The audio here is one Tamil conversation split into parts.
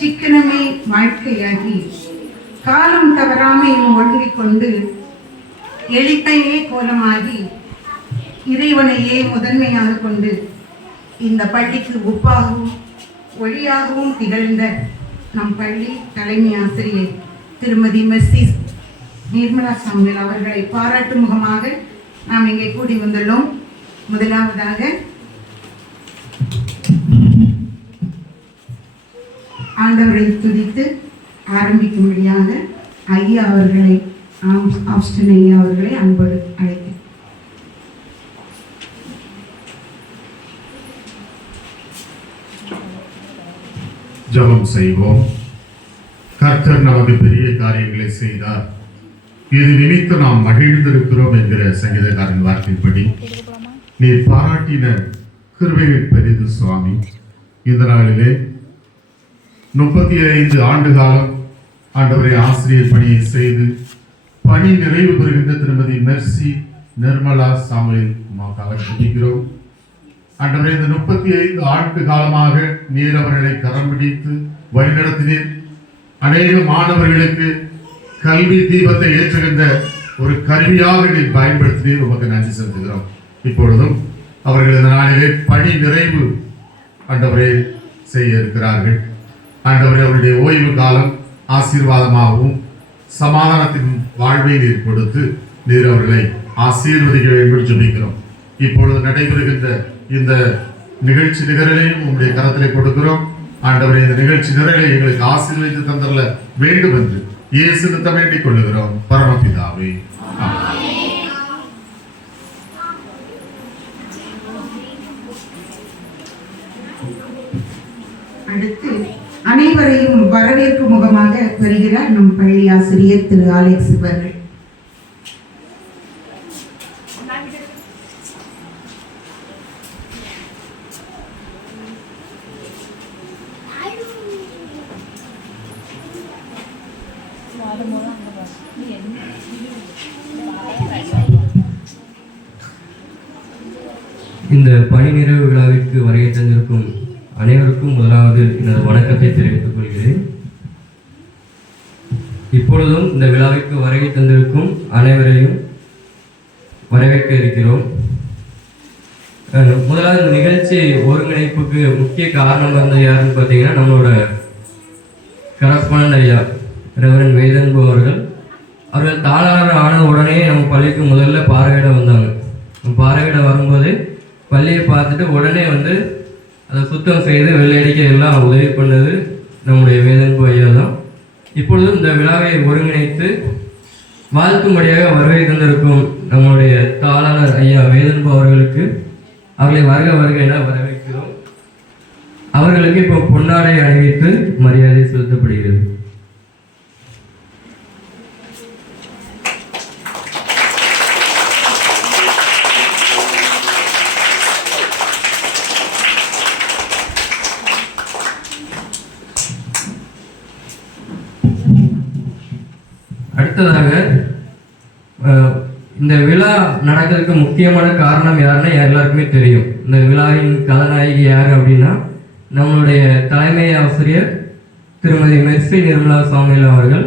சிக்கனமே வாழ்க்கையாகி காலம் தவறாமையும் ஒழுங்கிக் கொண்டு எளிமையே கோலமாகி இறைவனையே முதன்மையாக கொண்டு இந்த பள்ளிக்கு ஒப்பாகவும் ஒளியாகவும் திகழ்ந்த நம் பள்ளி தலைமை ஆசிரியர் திருமதி மெர்சி நிர்மலா சாமுவேல் அவர்களை பாராட்டும் முகமாக நாம் இங்கே கூடி வந்துள்ளோம். முதலாவதாக ஆண்டவரை துதித்து ஆரம்பிக்கும்படியாக ஐயா அவர்களை ஆஸ்டன் ஐயா அவர்களை அன்போடு அழைக்கிறேன். ஜெபம் செய்வோம். கர்த்தர் நமக்கு பெரிய காரியங்களை செய்தார், இது நிமித்தம் நாம் மகிழ்ந்திருக்கிறோம் என்கிற சங்கீதக்காரன் வார்த்தைப்படி நீர் பாராட்டின கிருபைகள் பெரிது சுவாமி. இந்த நாளிலே 35 ஆண்டு காலம் ஆண்டவரை ஆசிரியர் பணியை செய்து பணி நிறைவு பெறுகின்ற திருமதி மெர்சி நிர்மலா சாமுவேல் உமாக்காக ஜெபிக்கிறோம். ஆண்டவரை இந்த 35 ஆண்டு காலமாக நீர் அவர்களை கரம் பிடித்து வழிநடத்தினீர். அநேக மாணவர்களுக்கு கல்வி தீபத்தை ஏற்றுகின்ற ஒரு கருவியாக நீர் பயன்படுத்தினீர். உமக்கு நன்றி செலுத்துகிறோம். இப்பொழுதும் அவர்கள் இந்த நாளிலே பணி நிறைவு ஆண்டவரை செய்ய இருக்கிறார்கள். ஆண்டவரை அவருடைய ஓய்வு காலம் ஆசீர்வாதமாகவும் சமாதானத்தின் வாழ்வை நீர் கொடுத்து நீர் அவர்களை ஆசீர்வதிக்க வேண்டும் ஜெபிக்கிறோம். இப்பொழுது நடைபெறுகின்ற இந்த நிகழ்ச்சி நிகழ்ச்சியும் உங்களுடைய கரத்திலே கொடுக்கிறோம். ஆண்டவரை இந்த நிகழ்ச்சி நிரலை எங்களுக்கு ஆசீர்வதித்து தந்தரல வேண்டும் என்று இயேசு நிமித்தம் வேண்டிக் கொள்ளுகிறோம் பரமபிதாவே. அடுத்து அனைவரையும் வரவேற்கும் முகமாக வருகிறார் நம் பள்ளி ஆசிரியர் திரு அலெக்ஸ் அவர்கள். இந்த பணி நிறைவு விழாவிற்கு வருகை தந்திருக்கும் அனைவருக்கும் முதலாவது எனது வணக்கத்தை தெரிவித்துக் கொள்கிறேன். இப்பொழுதும் இந்த விழாவிற்கு வருகை தந்திருக்கும் அனைவரையும் வரவேற்க இருக்கிறோம். முதலாவது இந்த நிகழ்ச்சி ஒருங்கிணைப்புக்கு முக்கிய காரணம் இருந்தது யாருன்னு பார்த்தீங்கன்னா நம்மளோட கரஸ்பாண்ட் ஐயா ரெவரண்ட் வேதன்பு அவர்கள் தாளாளர் ஆன உடனே நம்ம பள்ளிக்கு முதல்ல பார்வையிட வந்தாங்க. பார்வையிட வரும்போது பள்ளியை பார்த்துட்டு உடனே அதை சுத்தம் செய்து வெள்ளையடிக்க எல்லாம் உதவி பண்ணது நம்முடைய வேதன்பு ஐயா தான். இப்பொழுதும் இந்த விழாவை ஒருங்கிணைத்து வாழ்த்தும்படியாக வருகை தந்திருக்கும் நம்முடைய தாளாளர் ஐயா வேதன்பு அவர்களுக்கு அவர்களை வருக என வரவேற்கிறோம். அவர்களுக்கு இப்போ பொன்னாடை அணிவித்து மரியாதை செலுத்தப்படுகிறது. அடுத்ததாக இந்த விழா நடக்கிறதுக்கு முக்கியமான காரணம் யாருன்னா எல்லாருக்குமே தெரியும். இந்த விழாவின் கதாநாயகி யார் அப்படின்னா நம்மளுடைய தலைமை ஆசிரியர் திருமதி மெர்சி நிர்மலா சாமுவேல்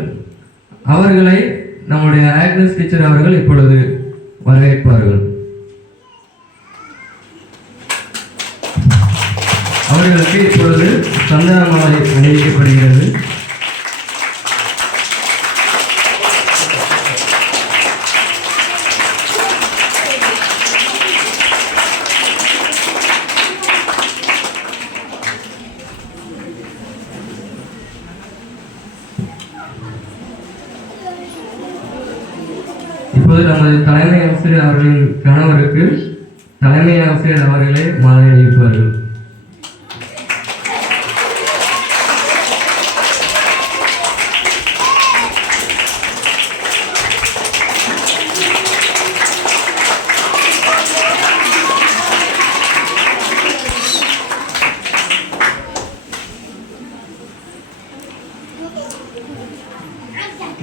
அவர்களை நம்முடைய ஆக்னஸ் டீச்சர் அவர்கள் இப்பொழுது வரவேற்பார்கள். அவர்களுக்கு இப்பொழுது சந்தன மாலை அணிவிக்கப்படுகிறது. இப்போது நமது தலைமை ஆசிரியர் அவர்களின் கணவருக்கு தலைமை ஆசிரியர் அவர்களே மாலை அணிவிப்பார்கள்.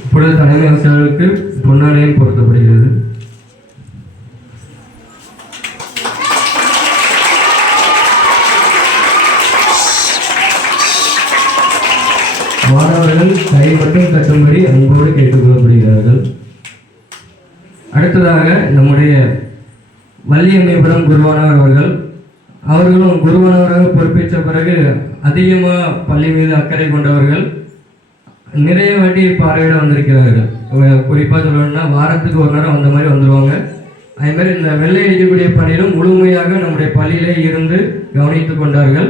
இப்பொழுது தலைமை ஆசிரியர்களுக்கு பொன்னாடையும் பொருத்தப்படுகிறது. மாணவர்கள் கை மட்டும் தட்டும்படி அன்போடு கேட்டுக்கொள்ளப்படுகிறார்கள். அடுத்ததாக நம்முடைய வள்ளியம்மைபுரம் குருவானவர் அவர்களும் குருவானவராக பொறுப்பேற்ற பிறகு அதிகமாக பள்ளி மீது அக்கறை கொண்டவர்கள் நிறைய வாட்டி பார்வையிட வந்திருக்கிறார்கள். குறிப்பாக சொல்லணும்னா வாரத்துக்கு ஒரு நேரம் அந்த மாதிரி வந்துடுவாங்க. அதேமாதிரி இந்த வெள்ளை அடிக்கக்கூடிய பணியிலும் முழுமையாக நம்முடைய பள்ளியிலே இருந்து கவனித்து கொண்டார்கள்.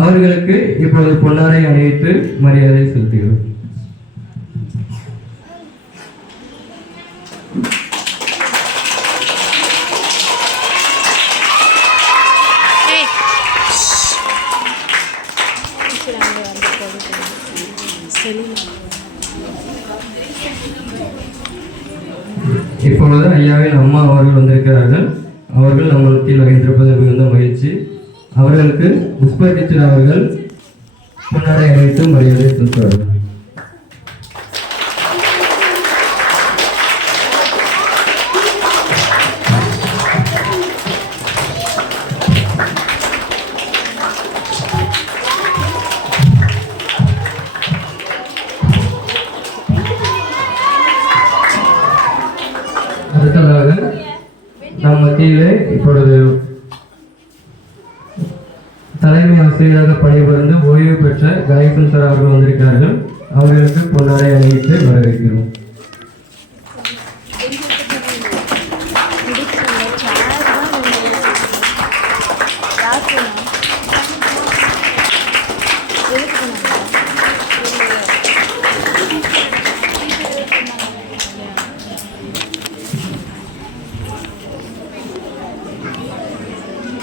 அவர்களுக்கு இப்பொழுது பொன்னாடை அணிவித்து மரியாதை செலுத்துகிறோம். இப்பொழுது ஐயாவின் அம்மா அவர்கள் வந்திருக்கிறார்கள். அவர்கள் நம்ம மத்தியில் வகித்திருப்பது மிகுந்த மகிழ்ச்சி. அவர்களுக்கு புஷ்ப டீச்சர் அவர்கள் பொன்னாடை அணிவித்து மரியாதை செலுத்துவார்கள். அடுத்ததாக நம் மத்தியிலே இப்பொழுது தலைமை ஆசிரியராக பணிபுரிந்து ஓய்வு பெற்ற கணேசன் சார் அவர்கள் வந்திருக்கிறார்கள். அவர்களுக்கு பொன்னாடை அணிவித்து வரவேற்கிறோம்.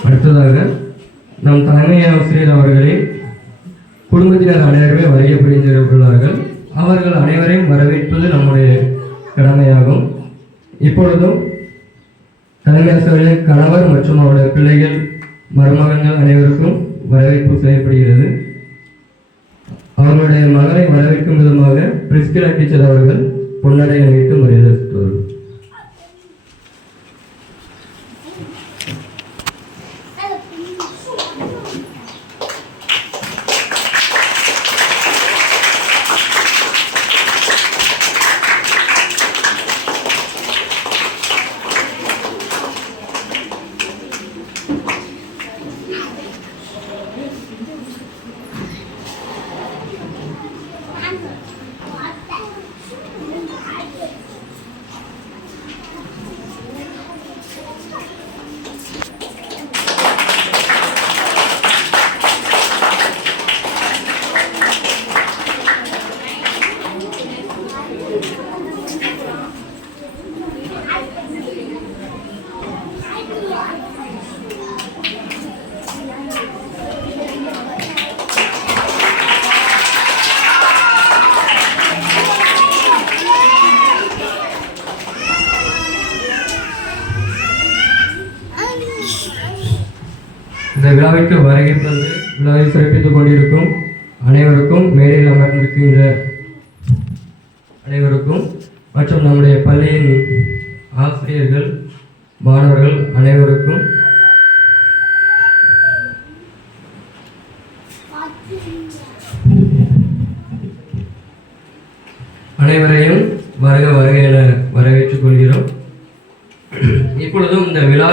அடுத்ததாக நம் தலைமை ஆசிரியர் அவர்களின் குடும்பத்தினர் அனைவருமே வருகை புரிந்துள்ளார்கள். அவர்கள் அனைவரையும் வரவேற்பது நம்முடைய கடமையாகும். இப்பொழுதும் தலைமை ஆசிரியர்களின் கணவர் மற்றும் அவருடைய பிள்ளைகள் மருமகன்கள் அனைவருக்கும் வரவேற்பு செய்யப்படுகிறது. அவர்களுடைய மகனை வரவேற்கும் விதமாக பிரிஸ்கிலா டீச்சர் அவர்கள் பொன்னடை அணிவித்து மரியாதை செலுத்துவார்கள். இந்த விழாவிற்கு வருகை தந்து விழாவை சிறப்பித்துக் கொண்டிருக்கும் அனைவருக்கும், மேடையில் அமர்ந்திருக்கின்ற அனைவருக்கும் மற்றும் நம்முடைய பள்ளியின் ஆசிரியர்கள், மாணவர்கள் அனைவருக்கும் அனைவரையும் வருக வருக என வரவேற்றுக் கொள்கிறோம். இப்பொழுதும் இந்த விழா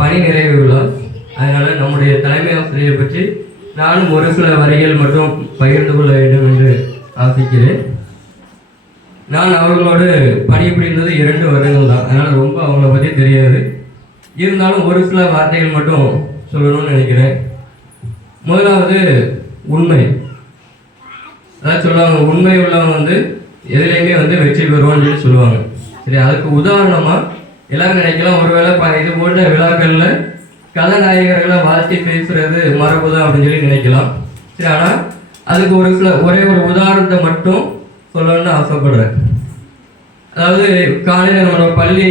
பணி நிறைவு விழா. அதனால் நம்முடைய தலைமை ஆசிரியரை பற்றி நானும் ஒரு சில வரிகள் மட்டும் பகிர்ந்து கொள்ள வேண்டும் என்று ஆசிக்கிறேன். நான் அவர்களோடு பணிபுரிந்தது 2 வருடங்கள் தான். அதனால் ரொம்ப அவங்கள பற்றி தெரியாது. இருந்தாலும் ஒரு சில வார்த்தைகள் மட்டும் சொல்லணும்னு நினைக்கிறேன். முதலாவது உண்மை. அதாவது சொல்லுவாங்க, உண்மை உள்ளவங்க எதுலேயுமே வெற்றி பெறுவான்னு சொல்லி சொல்லுவாங்க. சரி, அதுக்கு உதாரணமாக எல்லாரும் நினைக்கலாம், ஒருவேளை இது போன்ற விழாக்களில் கதாநாயகர்களை வாழ்த்தி பேசுறது மரபு தான் அப்படின்னு சொல்லி நினைக்கலாம். சரி, ஆனால் அதுக்கு ஒரே ஒரு உதாரணத்தை மட்டும் சொல்லணும்னு ஆசைப்படுறேன். அதாவது காலையில் நம்மளோட பள்ளி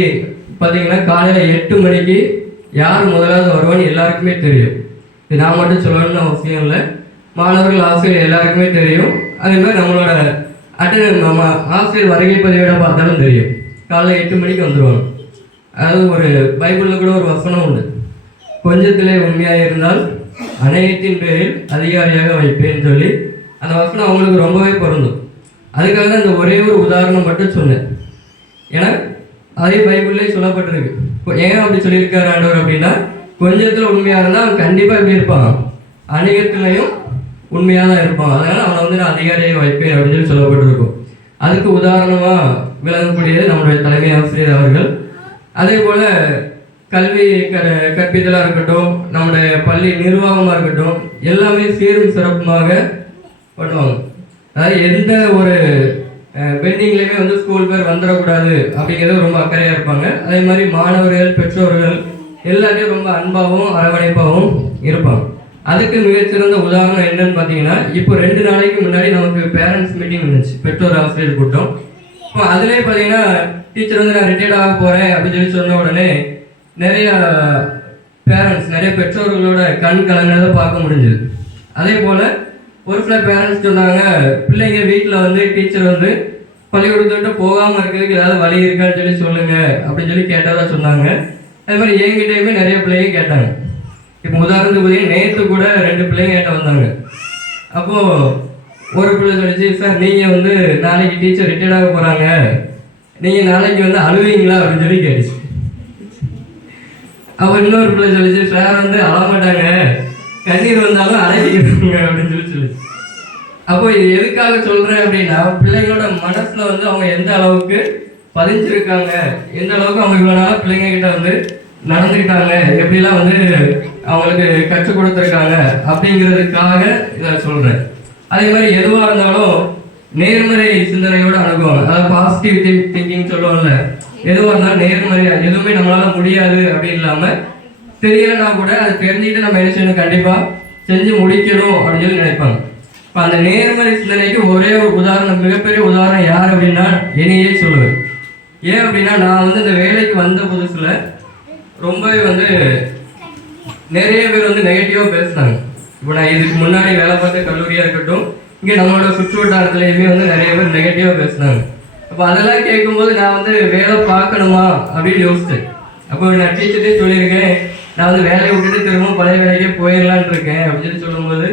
பார்த்தீங்கன்னா காலையில் 8 மணிக்கு யார் முதலாவது வருவான்னு எல்லாருக்குமே தெரியும். இது நான் மட்டும் சொல்லணும்னு அவசியம் இல்லை, மாணவர்கள் ஆசிரியர் எல்லாருக்குமே தெரியும். அதே மாதிரி நம்மளோட நம்ம ஆசிரியர் வருகை பதிவேட பார்த்தாலும் தெரியும், காலையில் 8 மணிக்கு வந்துடுவாங்க. அதாவது ஒரு பைபிளில் கூட ஒரு வசனம் உண்டு, கொஞ்சத்திலே உண்மையாக இருந்தால் அனைத்தின் பேரில் அதிகாரியாக வைப்பேன்னு சொல்லி அந்த வசனம் அவங்களுக்கு ரொம்பவே பொருந்தும். அதுக்காக தான் இந்த ஒரே ஒரு உதாரணம் மட்டும் சொன்னேன். ஏன்னா அதே பைபிள்லேயே சொல்லப்பட்டிருக்கு. இப்போ ஏன் அப்படி சொல்லியிருக்காரு ஆண்டவர் அப்படின்னா, கொஞ்சத்தில் உண்மையாக இருந்தால் அவன் கண்டிப்பாக எப்படி இருப்பான், அநேகத்திலையும் உண்மையாக தான் இருப்பான். அதனால் அவனை வந்து நான் அதிகாரியை வைப்பேன் அப்படின்னு சொல்லி சொல்லப்பட்டிருக்கும். அதுக்கு உதாரணமாக விளங்கக்கூடியது நம்முடைய தலைமை ஆசிரியர் அவர்கள். அதே போல் கல்வி கற்பித்தலாக இருக்கட்டும், நம்முடைய பள்ளி நிர்வாகமாக இருக்கட்டும், எல்லாமே சீரும் சிறப்புமாக பண்ணுவாங்க. அதாவது எந்த ஒரு பெண்டிங்லேயுமே வந்து ஸ்கூல் பேர் வந்துடக்கூடாது அப்படிங்கிறது ரொம்ப அக்கறையாக இருப்பாங்க. அதே மாதிரி மாணவர்கள், பெற்றோர்கள் எல்லாத்தையும் ரொம்ப அன்பாகவும் அரவணைப்பாகவும் இருப்பாங்க. அதுக்கு மிகச்சிறந்த உதாரணம் என்னன்னு பார்த்தீங்கன்னா, இப்போ 2 நாளைக்கு முன்னாடி நமக்கு பேரண்ட்ஸ் மீட்டிங் இருந்துச்சு, பெற்றோர் ஆசிரியர் கூட்டம். இப்போ அதுலேயே பார்த்தீங்கன்னா டீச்சர் வந்து நான் ரிட்டையர்ட் ஆக போகிறேன் அப்படின்னு சொல்லி சொன்ன உடனே நிறைய பேரண்ட்ஸ், நிறைய பெற்றோர்களோட கண் கலங்கிறத பார்க்க முடிஞ்சுது. அதே போல் ஒரு சில பேரண்ட்ஸ் சொன்னாங்க, பிள்ளைங்க வீட்டில் வந்து டீச்சர் வந்து பள்ளிக்கூடத்துக்கிட்ட போகாமல் இருக்கிறதுக்கு ஏதாவது வழி இருக்கான்னு சொல்லி சொல்லுங்க அப்படின்னு சொல்லி கேட்டதா சொன்னாங்க. அது மாதிரி என்கிட்டயுமே நிறைய பிள்ளைங்க கேட்டாங்க. இப்போ உதாரணத்துக்கு பார்த்தீங்கன்னா நேற்று கூட 2 பிள்ளைங்க கேட்ட வந்தாங்க. அப்போது ஒரு பிள்ளை சொல்லிச்சு, சார் நீங்கள் வந்து நாளைக்கு டீச்சர் ரிட்டையர்ட் ஆக போகிறாங்க, நீங்கள் நாளைக்கு வந்து அழுவீங்களா அப்படின்னு சொல்லி கேட்டுச்சு. அப்போ இன்னொரு பிள்ளை சொல்லிச்சு, சார் வந்து அழமாட்டாங்க, கண்ணீர் வந்தாலும் அழகிடுங்க அப்படின்னு சொல்லி சொல்லிச்சு. அப்போ இது எதுக்காக சொல்கிறேன் அப்படின்னா, பிள்ளைங்களோட மனசில் வந்து அவங்க எந்த அளவுக்கு பதிஞ்சிருக்காங்க, எந்த அளவுக்கு அவங்க இவ்வளோ நாளாக பிள்ளைங்க கிட்ட வந்து நடந்துக்கிட்டாங்க, எப்படிலாம் வந்து அவங்களுக்கு கற்றுக் கொடுத்துருக்காங்க அப்படிங்கிறதுக்காக இதை சொல்கிறேன். அதே மாதிரி எதுவாக இருந்தாலும் நேர்மறை சிந்தனையோடு அணுகுவாங்க. அதாவது பாசிட்டிவ் திங்கிங் சொல்லுவாங்கல்ல, எதுவாக இருந்தாலும் நேர்மறையாக, எதுவுமே நம்மளால் முடியாது அப்படி இல்லாமல் தெரியலைன்னா கூட அது தெரிஞ்சுக்கிட்டு நம்ம என்ன செய்யணும், கண்டிப்பாக செஞ்சு முடிக்கணும் அப்படின்னு சொல்லி நினைப்பாங்க. இப்போ அந்த நேர்மறை சிந்தனைக்கு ஒரே ஒரு உதாரணம், மிகப்பெரிய உதாரணம் யார் அப்படின்னா என்னையே சொல்லுவேன். ஏன் அப்படின்னா, நான் வந்து இந்த வேலைக்கு வந்த புதுசில் ரொம்பவே வந்து நிறைய பேர் வந்து நெகட்டிவாக பேசுனாங்க. இப்போ நான் இதுக்கு முன்னாடி வேலை பார்த்த கல்லூரியாக இருக்கட்டும், இங்கே நம்மளோட சுற்று வட்டாரத்துலேயுமே வந்து நிறைய பேர் நெகட்டிவாக பேசுனாங்க. அப்போ அதெல்லாம் கேட்கும்போது நான் வந்து வேலை பார்க்கணுமா அப்படின்னு யோசித்தேன். அப்போ நான் டீச்சர்ட்டே சொல்லியிருக்கேன், நான் வந்து வேலையை விட்டுட்டு திரும்ப பழைய வேலைக்கே போயிடலான் இருக்கேன் அப்படின்னு சொல்லி சொல்லும்போது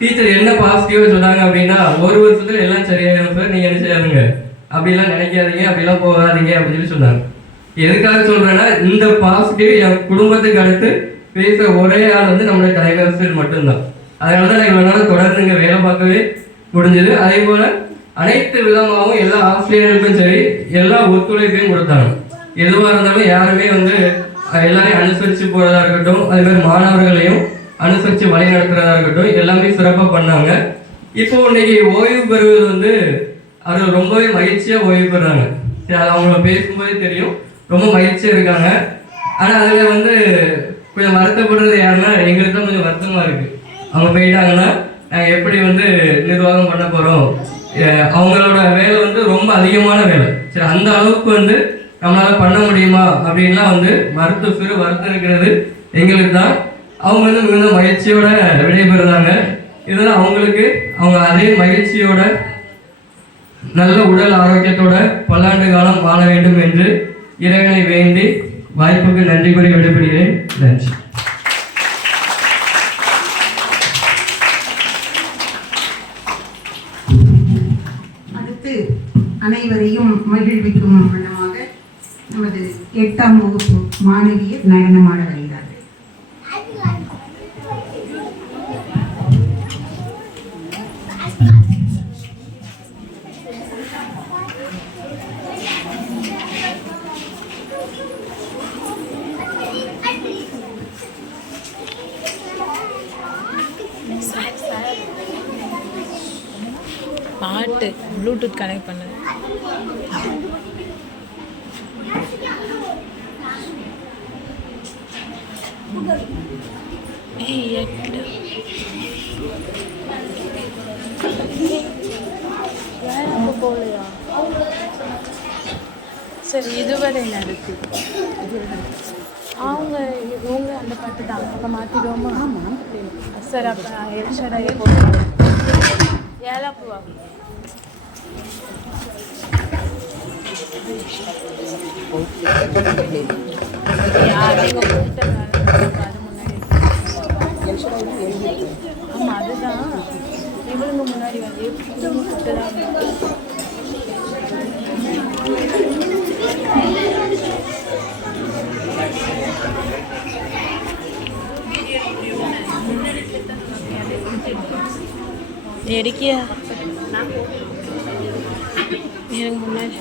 டீச்சர் என்ன பாசிட்டிவாக சொன்னாங்க அப்படின்னா, 1 வருஷத்துல எல்லாம் சரியாயிடும் சார், நீங்கள் என்ன செய்யாதுங்க, அப்படிலாம் நினைக்காதீங்க, அப்படிலாம் போகாதீங்க அப்படின்னு சொல்லி சொன்னாங்க. எதுக்காக சொல்கிறேன்னா, இந்த பாசிட்டிவ் என் குடும்பத்துக்கு அடுத்து பேசுகிற ஒரே ஆள் வந்து நம்மளுடைய தலைவர் மட்டும்தான். அதனால தான் நான் இவ்வளோ நாள் தொடர்ந்து இங்கே வேலை பார்க்கவே முடிஞ்சது. அதே போல் அனைத்து விதமாகவும் எல்லா ஆசிரியர்களுக்கும் சரி எல்லா ஒத்துழைப்பையும் கொடுத்தாங்க. எதுவாக இருந்தாலும் யாருமே வந்து எல்லாரையும் அனுசரித்து போகிறதா இருக்கட்டும், அதே மாதிரி மாணவர்களையும் அனுசரித்து வழி நடத்துகிறதா இருக்கட்டும், எல்லாமே சிறப்பாக பண்ணாங்க. இப்போ இன்னைக்கு ஓய்வு பெறுவது வந்து அது ரொம்பவே மகிழ்ச்சியாக ஓய்வு பெறாங்க. சரி, அது அவங்கள பேசும்போதே தெரியும், ரொம்ப மகிழ்ச்சியாக இருக்காங்க. ஆனால் அதில் வந்து கொஞ்சம் வருத்தப்படுறது யாருன்னா, எங்களுக்கு தான் கொஞ்சம் வருத்தமாக இருக்குது. அவங்க போயிட்டாங்கன்னா நாங்கள் எப்படி வந்து நிர்வாகம் பண்ண போகிறோம், அவங்களோட வேலை வந்து ரொம்ப அதிகமான வேலை. சரி, அந்த அளவுக்கு வந்து நம்மளால் பண்ண முடியுமா அப்படின்லாம் வந்து வருத்தம் இருக்கிறது எங்களுக்கு தான். அவங்க வந்து மிகுந்த மகிழ்ச்சியோட விடைபெறுறாங்க. இதெல்லாம் அவங்களுக்கு அவங்க அதே மகிழ்ச்சியோட நல்ல உடல் ஆரோக்கியத்தோட பல்லாண்டு காலம் வாழ வேண்டும் என்று இறைவனை வேண்டி வாய்ப்புக்கு நன்றி கூறி விடைபெறுகிறேன். நன்றி. அடுத்து அனைவரையும் மகிழ்விக்கும் வண்ணமாக நமது 8ஆம் வகுப்பு மாணவியர் நடனமாட வருகிறார்கள். பாட்டு ப்ளூடூத் கனெக்ட் பண்ணு. போலையா? சரி, இதுவரை நடக்கு இவங்க அந்த பாட்டு தான். அப்போ மாற்றிடுவோமா? சார், அப்போ எல்ஷடாயே போடுவோம். ஏலாப்புவா அது முன்னாடி. ஆமாம், அதுதான் இவளுங்க முன்னாடி வந்து எப்பவும் கூட்டு தான் எடுக்கியா எனக்கு முன்னாடி